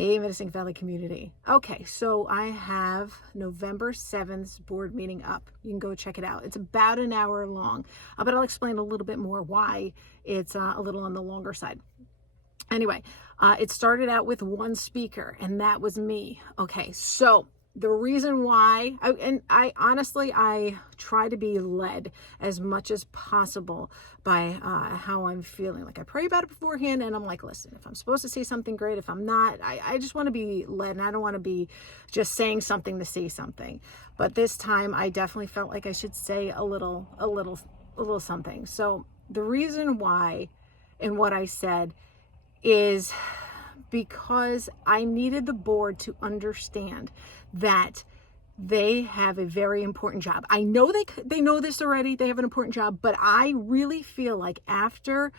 Hey, Medicine Valley community. Okay, so I have November 7th board meeting up. You can go check it out. It's about an hour long, but I'll explain a little bit more why it's a little on the longer side. Anyway, it started out with one speaker, and that was me. Okay, so the reason why, I honestly, I try to be led as much as possible by how I'm feeling. Like I pray about it beforehand, and I'm like, listen, if I'm supposed to say something, great. If I'm not, I just want to be led, and I don't want to be just saying something to say something. But this time, I definitely felt like I should say a little something. So the reason why, and what I said, is because I needed the board to understand that they have a very important job. I know they know this already. They have an important job, but I really feel like after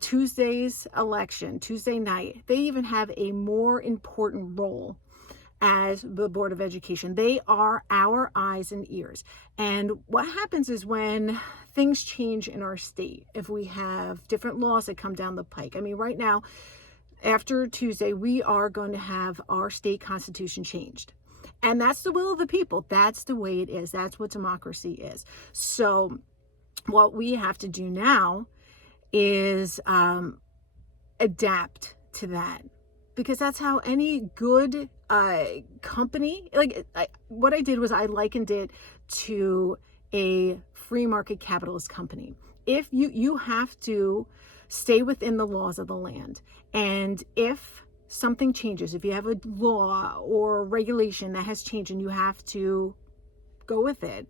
Tuesday's election, Tuesday night, they even have a more important role as the Board of Education. They are our eyes and ears. And what happens is when things change in our state, if we have different laws that come down the pike. I mean, right now, after Tuesday, we are going to have our state constitution changed. And that's the will of the people. That's the way it is. That's what democracy is. So what we have to do now is adapt to that, because that's how any good company, what I did was I likened it to a free market capitalist company. If you have to stay within the laws of the land, and if something changes, if you have a law or regulation that has changed and you have to go with it,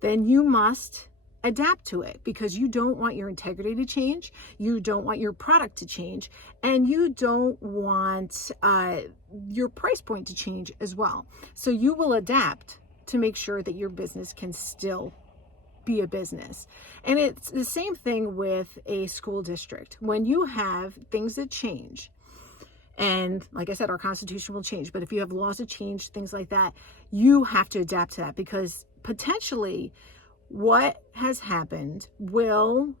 then you must adapt to it, because you don't want your integrity to change, you don't want your product to change, and you don't want your price point to change as well. So you will adapt to make sure that your business can still be a business. And it's the same thing with a school district. When you have things that change, and like I said, our constitution will change, but if you have laws that change, things like that, you have to adapt to that, because potentially what has happened will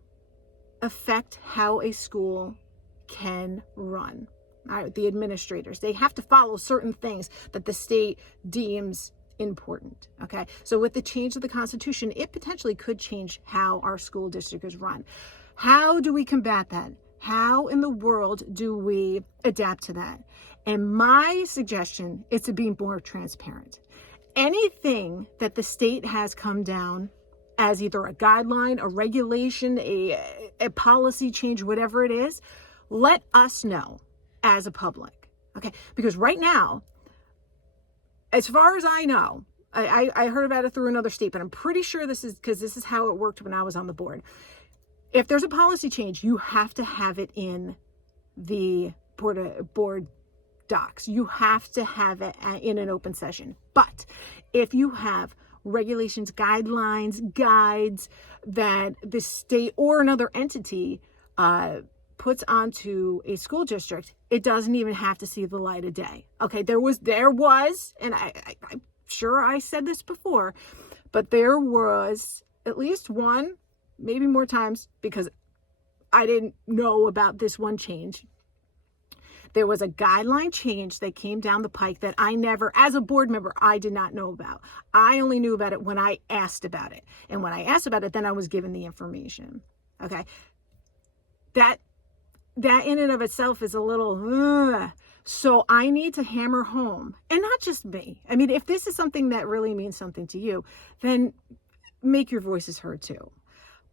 affect how a school can run. All right, the administrators, they have to follow certain things that the state deems important. Okay, so with the change of the Constitution, it potentially could change how our school district is run. How do we combat that? How in the world do we adapt to that? And my suggestion is to be more transparent. Anything that the state has come down as either a guideline, a regulation, a policy change, whatever it is, let us know as a public. Okay, because right now, as far as I know, I heard about it through another state, but I'm pretty sure this is how it worked when I was on the board. If there's a policy change, you have to have it in the board docs. You have to have it in an open session. But if you have regulations, guidelines, guides that the state or another entity puts onto a school district, it doesn't even have to see the light of day. Okay, there was, and I'm sure I said this before, but there was at least one, maybe more times, because I didn't know about this one change. There was a guideline change that came down the pike that I never, as a board member, I did not know about. I only knew about it when I asked about it. And when I asked about it, then I was given the information. Okay. That in and of itself is a little, so I need to hammer home, and not just me. I mean, if this is something that really means something to you, then make your voices heard too.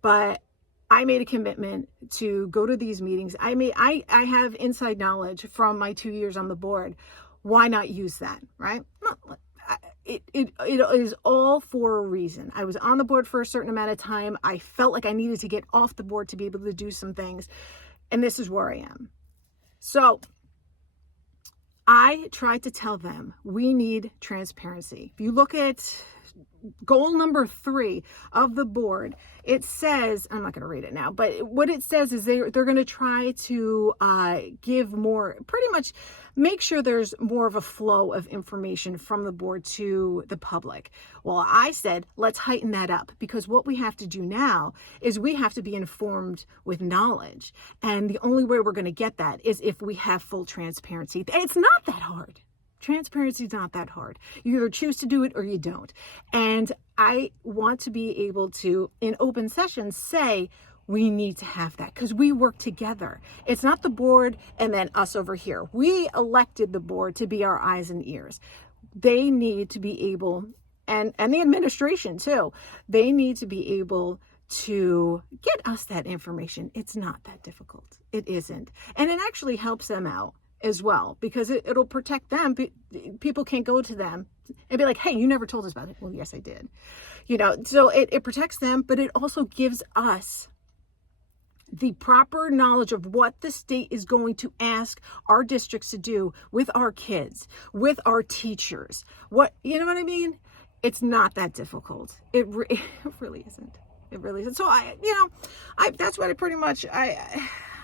But I made a commitment to go to these meetings. I have inside knowledge from my 2 years on the board. Why not use that, right? It is all for a reason. I was on the board for a certain amount of time. I felt like I needed to get off the board to be able to do some things. And this is where I am. So I tried to tell them we need transparency. If you look at goal number 3 of the board, it says, I'm not going to read it now, but what it says is they're going to try to give more, pretty much make sure there's more of a flow of information from the board to the public. Well, I said, let's heighten that up, because what we have to do now is we have to be informed with knowledge. And the only way we're going to get that is if we have full transparency. It's not that hard. Transparency is not that hard. You either choose to do it or you don't. And I want to be able to, in open sessions, say, we need to have that because we work together. It's not the board and then us over here. We elected the board to be our eyes and ears. They need to be able, and the administration too, they need to be able to get us that information. It's not that difficult. It isn't. And it actually helps them out as well, because it'll protect them. People can't go to them and be like, hey, you never told us about it. Well, yes, I did. So it protects them, but it also gives us the proper knowledge of what the state is going to ask our districts to do with our kids, with our teachers. You know what I mean? It's not that difficult. It really isn't. It really isn't. So that's what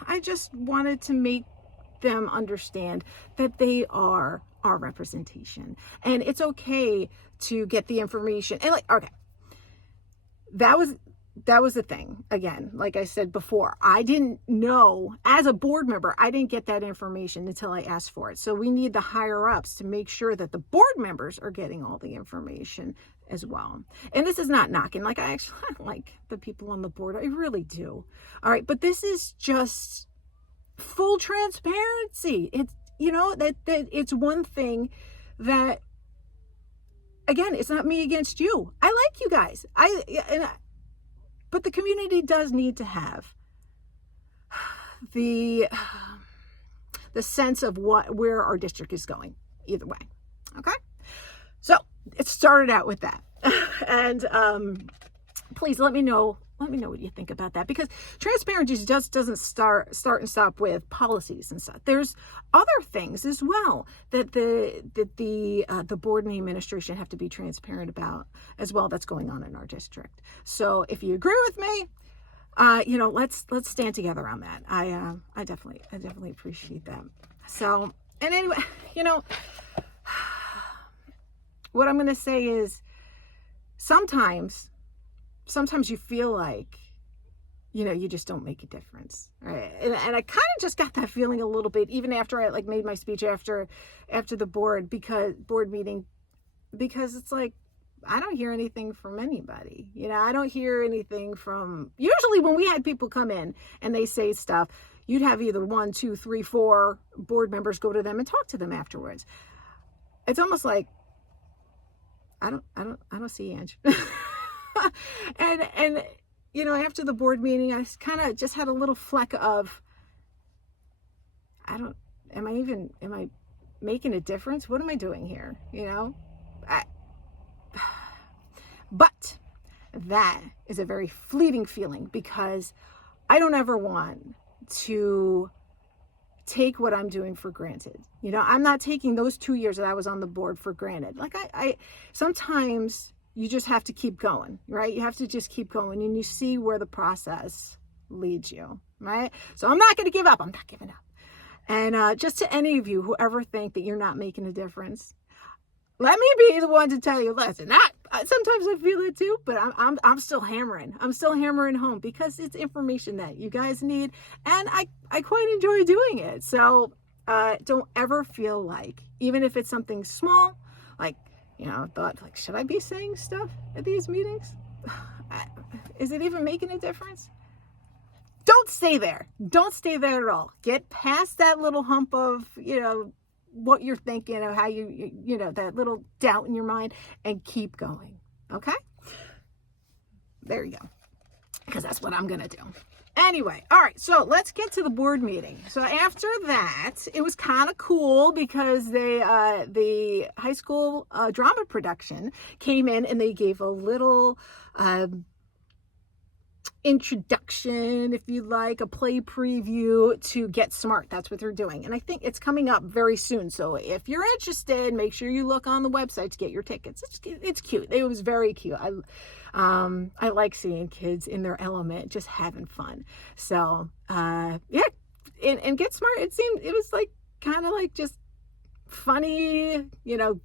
I just wanted to make them understand that they are our representation, and it's okay to get the information. And okay, that was the thing. Again, like I said before, I didn't know, as a board member, I didn't get that information until I asked for it. So we need the higher ups to make sure that the board members are getting all the information as well. And this is not knocking, I actually like the people on the board, I really do. All right, but this is just full transparency. It's that it's one thing that, again, it's not me against you. I like you guys. But the community does need to have the sense of where our district is going either way. Okay, so it started out with that, and please let me know what you think about that, because transparency just doesn't start and stop with policies and stuff. There's other things as well that the board and the administration have to be transparent about as well, that's going on in our district. So if you agree with me, let's stand together on that. I definitely appreciate that. So, and anyway, what I'm going to say is sometimes you feel like, you just don't make a difference, right? And I kind of just got that feeling a little bit, even after I made my speech after the board meeting, because it's like, I don't hear anything from anybody. I don't hear anything from, usually when we had people come in and they say stuff, you'd have either 1, 2, 3, 4 board members go to them and talk to them afterwards. It's almost like, I don't see Ange. and after the board meeting, I kind of just had a little fleck of, am I making a difference? What am I doing here? But that is a very fleeting feeling, because I don't ever want to take what I'm doing for granted. I'm not taking those 2 years that I was on the board for granted. I sometimes you just have to keep going, right? You have to just keep going, and you see where the process leads you, right? So I'm not going to give up. I'm not giving up. And just to any of you who ever think that you're not making a difference, let me be the one to tell you, listen, sometimes I feel it too, but I'm still hammering. I'm still hammering home, because it's information that you guys need, and I quite enjoy doing it. So don't ever feel like, even if it's something small, thought, should I be saying stuff at these meetings? Is it even making a difference? Don't stay there. Don't stay there at all. Get past that little hump of, what you're thinking, of how that little doubt in your mind, and keep going. Okay? There you go. Because that's what I'm going to do. Anyway, all right, so let's get to the board meeting. So after that, it was kind of cool, because the high school drama production came in, and they gave a little introduction, if you like, a play preview to Get Smart. That's what they're doing. And I think it's coming up very soon. So if you're interested, make sure you look on the website to get your tickets. It's cute. It was very cute. I like seeing kids in their element, just having fun. So, yeah. And Get Smart, it was like kind of like just funny,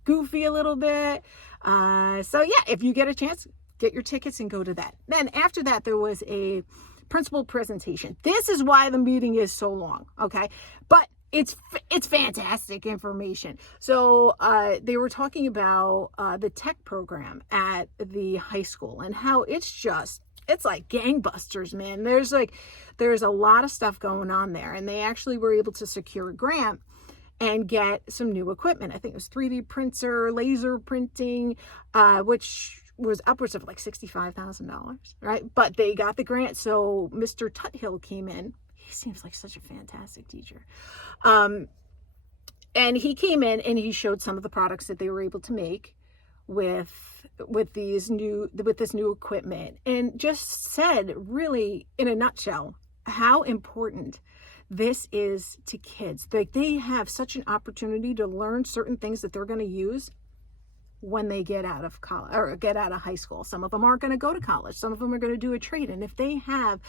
goofy a little bit. So yeah, if you get a chance, get your tickets and go to that. Then after that, there was a principal presentation. This is why the meeting is so long, okay? It's fantastic information. So they were talking about the tech program at the high school and how it's like gangbusters, man. There's a lot of stuff going on there, and they actually were able to secure a grant and get some new equipment. I think it was 3D printer, laser printing, which was upwards of like $65,000, right? But they got the grant. So Mr. Tuthill came in. He seems like such a fantastic teacher. And he came in and he showed some of the products that they were able to make with this new equipment, and just said really in a nutshell how important this is to kids. Like, they have such an opportunity to learn certain things that they're going to use when they get out of college or get out of high school. Some of them aren't going to go to college. Some of them are going to do a trade. And if they have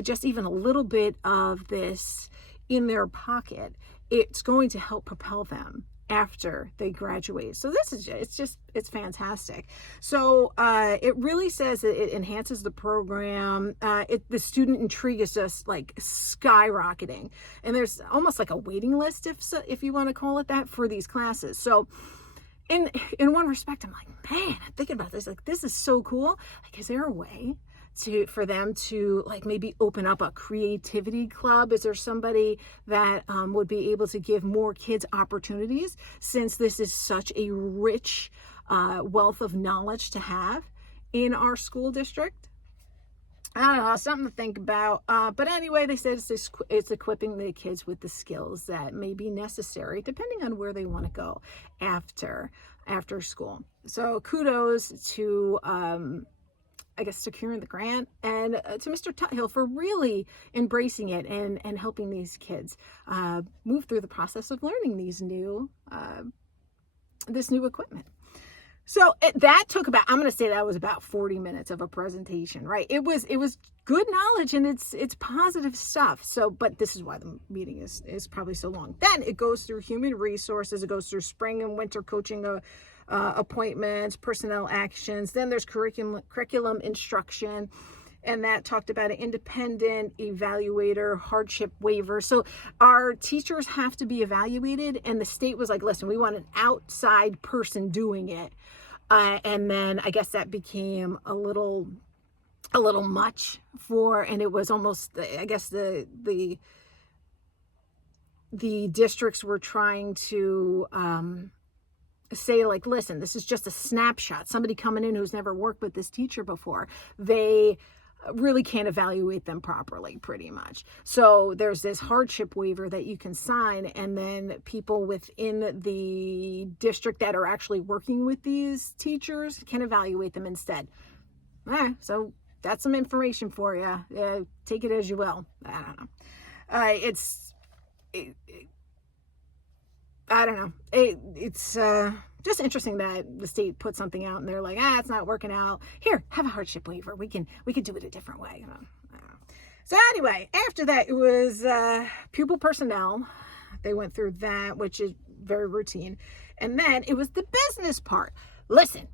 just even a little bit of this in their pocket, it's going to help propel them after they graduate. So it's fantastic. So it really says that it enhances the program. The student intrigue is just like skyrocketing, and there's almost like a waiting list, if you want to call it that, for these classes. So in one respect, I'm like, man, I'm thinking about this. Like, this is so cool. Like, is there a way for them to like maybe open up a creativity club? Is there somebody that would be able to give more kids opportunities, since this is such a rich wealth of knowledge to have in our school district? I don't know, something to think about. But anyway, they said it's equipping the kids with the skills that may be necessary depending on where they want to go after school. So kudos to securing the grant, and to Mr. Tuthill for really embracing it and helping these kids move through the process of learning this new equipment. So that took I'm going to say that was about 40 minutes of a presentation, right? It was good knowledge, and it's positive stuff. So, but this is why the meeting is probably so long. Then it goes through human resources. It goes through spring and winter coaching appointments, personnel actions. Then there's curriculum instruction, and that talked about an independent evaluator, hardship waiver. So our teachers have to be evaluated, and the state was like, listen, we want an outside person doing it. And then I guess that became a little much and it was almost, I guess the districts were trying to say, like, listen, this is just a snapshot. Somebody coming in who's never worked with this teacher before, they really can't evaluate them properly, pretty much. So there's this hardship waiver that you can sign, and then people within the district that are actually working with these teachers can evaluate them instead. So that's some information for you. Take it as you will. I don't know. I don't know. It's just interesting that the state put something out and they're like, it's not working out. Here, have a hardship waiver. We can do it a different way. I don't know. So anyway, after that, it was pupil personnel. They went through that, which is very routine. And then it was the business part. Listen,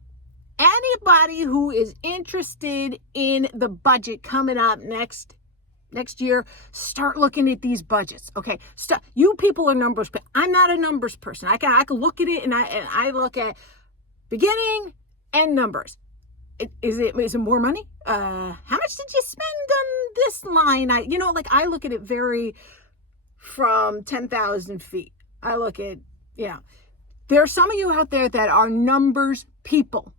anybody who is interested in the budget coming up next year, start looking at these budgets. Okay, you people are numbers, but I'm not a numbers person. I can look at it and I look at beginning and numbers. Is it more money? How much did you spend on this line? I look at it very from 10,000 feet. I look at, there are some of you out there that are numbers people.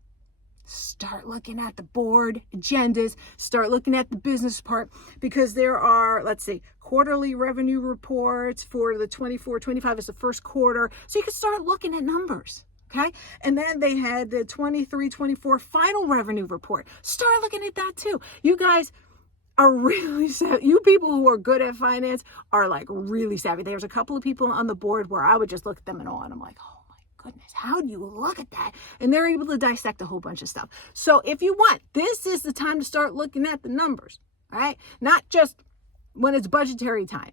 Start looking at the board agendas, start looking at the business part, because there are, let's see, quarterly revenue reports for the 24-25 is the first quarter. So you can start looking at numbers. Okay. And then they had the 23-24 final revenue report. Start looking at that too. You guys, are really savvy. You people who are good at finance are like really savvy. There's a couple of people on the board where I would just look at them in awe and I'm like, oh my goodness, how do you look at that? And they're able to dissect a whole bunch of stuff. So if you want, this is the time to start looking at the numbers, all right? Not just when it's budgetary time.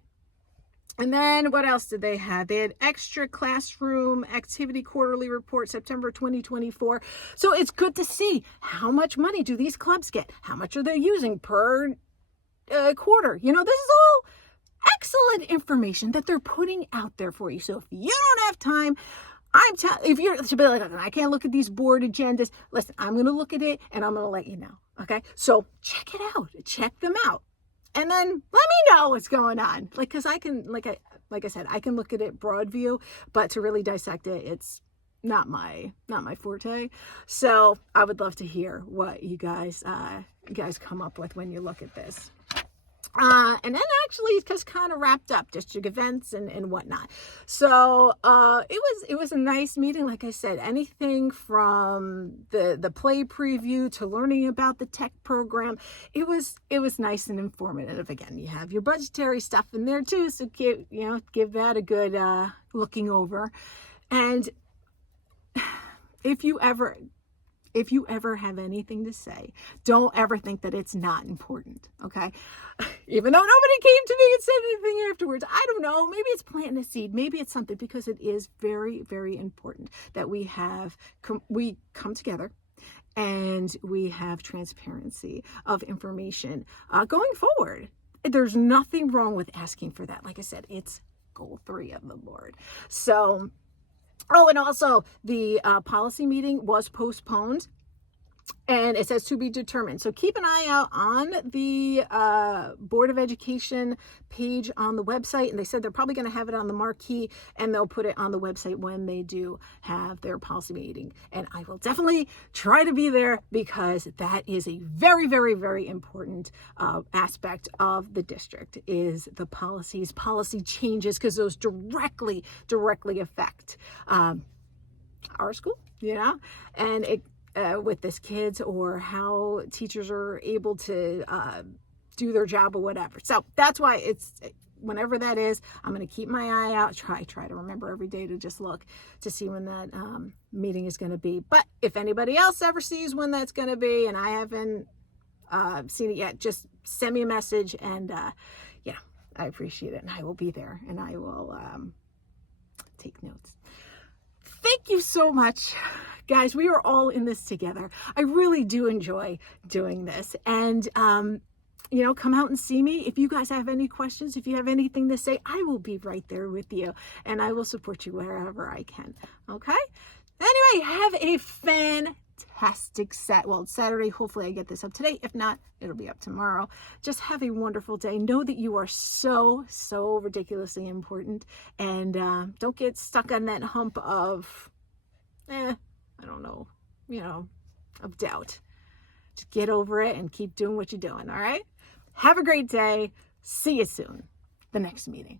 And then what else did they have? They had extra classroom activity quarterly report, September 2024. So it's good to see how much money do these clubs get? How much are they using per quarter? You know, this is all excellent information that they're putting out there for you. So if you don't have time, if you're to be like, I can't look at these board agendas. Listen, I'm going to look at it and I'm going to let you know. Okay. So check it out. Check them out. And then let me know what's going on. Like, cause I can, like I said, I can look at it broad view, but to really dissect it, it's not my forte. So I would love to hear what you guys come up with when you look at this. And then actually it just kind of wrapped up district events and whatnot. So it was a nice meeting. Like I said, anything from the play preview to learning about the tech program, it was nice and informative. Again, you have your budgetary stuff in there too, so give that a good looking over. And if you ever have anything to say, don't ever think that it's not important, okay? Even though nobody came to me and said anything afterwards, I don't know, maybe it's planting a seed, maybe it's something, because it is very, very important that we come together and we have transparency of information going forward. There's nothing wrong with asking for that. Like I said, it's goal 3 of the board. So, oh, and also the policy meeting was postponed, and it says to be determined. So keep an eye out on the Board of Education page on the website. And they said they're probably going to have it on the marquee, and they'll put it on the website when they do have their policy meeting. And I will definitely try to be there, because that is a very, very, very important aspect of the district, is the policy changes, because those directly affect our school, and it with this kids, or how teachers are able to do their job or whatever. So that's why it's, whenever that is, I'm going to keep my eye out, try to remember every day to just look to see when that meeting is going to be. But if anybody else ever sees when that's going to be and I haven't seen it yet, just send me a message, and I appreciate it, and I will be there, and I will take notes. Thank you so much, guys. We are all in this together. I really do enjoy doing this. And, come out and see me. If you guys have any questions, if you have anything to say, I will be right there with you, and I will support you wherever I can. Okay? Anyway, have a fantastic Saturday. Hopefully I get this up today. If not, it'll be up tomorrow. Just have a wonderful day. Know that you are so, so ridiculously important, and don't get stuck on that hump of, I don't know, of doubt. Just get over it and keep doing what you're doing. All right? Have a great day. See you soon. The next meeting.